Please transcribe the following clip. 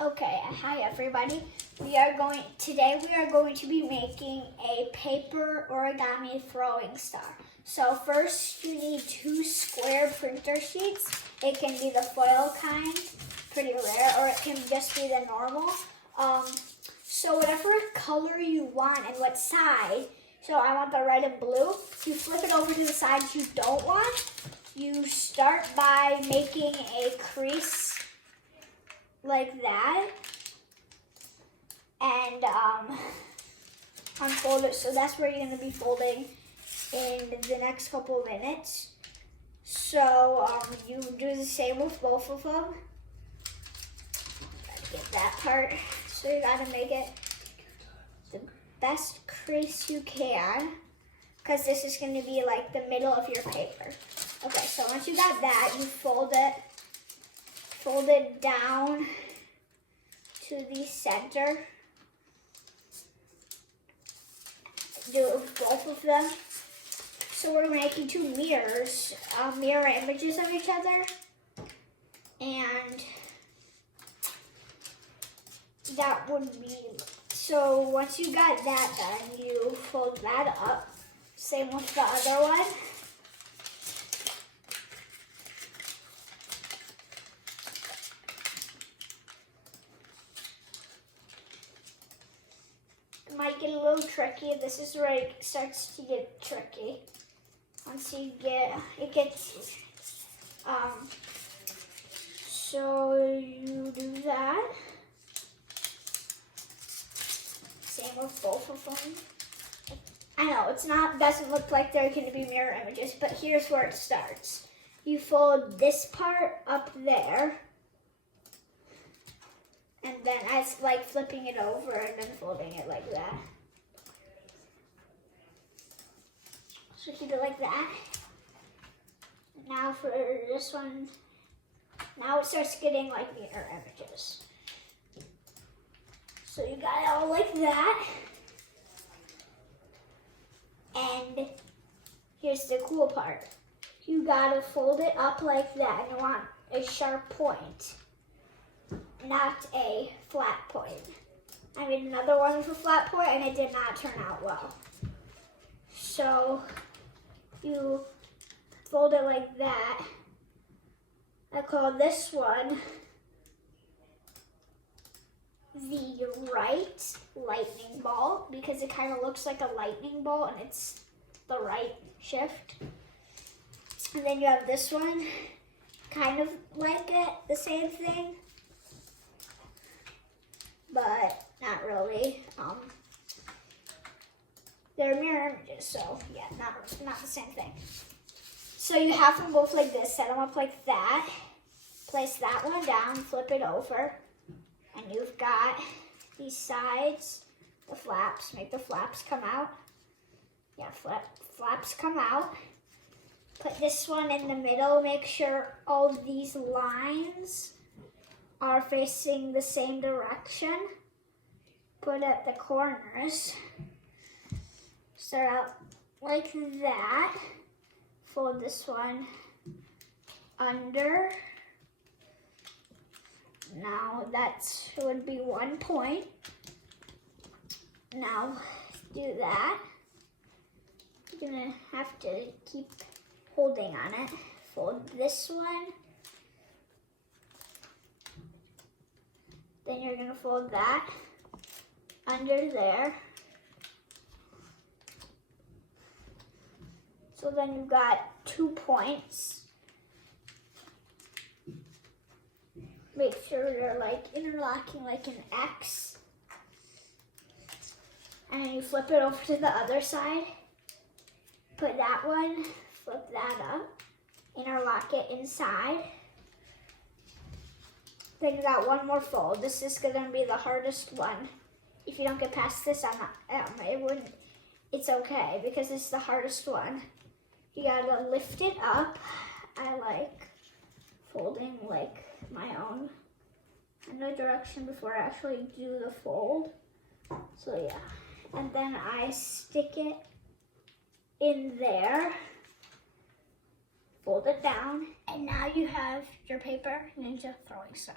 Okay, hi everybody. Today we are going to be making a paper origami throwing star. So first you need 2 square printer sheets. It can be the foil kind, pretty rare, or it can just be the normal. So whatever color you want and what side. So I want the red and blue. You flip it over to the sides you don't want. You start by making a crease like that, and unfold it. So that's where you're going to be folding in the next couple of minutes. So you do the same with both of them. Gotta get that part. So you gotta make it the best crease you can, because this is going to be like the middle of your paper. Okay, so once you got that, you fold it down to the center. Do it with both of them. So we're making 2 mirrors, mirror images of each other. And that would be, so once you got that done, you fold that up. Same with the other one. Might get a little tricky. This is where it starts to get tricky. Once you so you do that. Same with both of them. I know doesn't look like they're going to be mirror images, but here's where it starts. You fold this part up there. And then it's like flipping it over and then folding it like that. So keep it like that. Now for this one, now it starts getting like mirror images. So you got it all like that. And here's the cool part. You gotta fold it up like that, and you want a sharp point, not a flat point. I made another one with a flat point and it did not turn out well. So you fold it like that. I call this one the right lightning bolt because it kind of looks like a lightning bolt and it's the right shift. And then you have this one, kind of like it, the same thing, but not really. They're mirror images, so yeah, not the same thing. So you have them both like this, set them up like that, place that one down, flip it over, and you've got these sides, the flaps, make the flaps come out. Yeah, flaps come out. Put this one in the middle, make sure all these lines are facing the same direction. Put at the corners. Start out like that. Fold this one under. Now that would be 1 point. Now do that. You're gonna have to keep holding on it. Fold this one. Then you're gonna fold that under there. So then you've got 2 points. Make sure they're like interlocking like an X. And then you flip it over to the other side. Put that one, flip that up, interlock it inside. Then you got 1 more fold. This is gonna be the hardest one. If you don't get past this, it's okay because it's the hardest one. You gotta lift it up. I like folding like my own in the direction before I actually do the fold. So yeah, and then I stick it in there, fold it down, and now you have your paper ninja throwing star.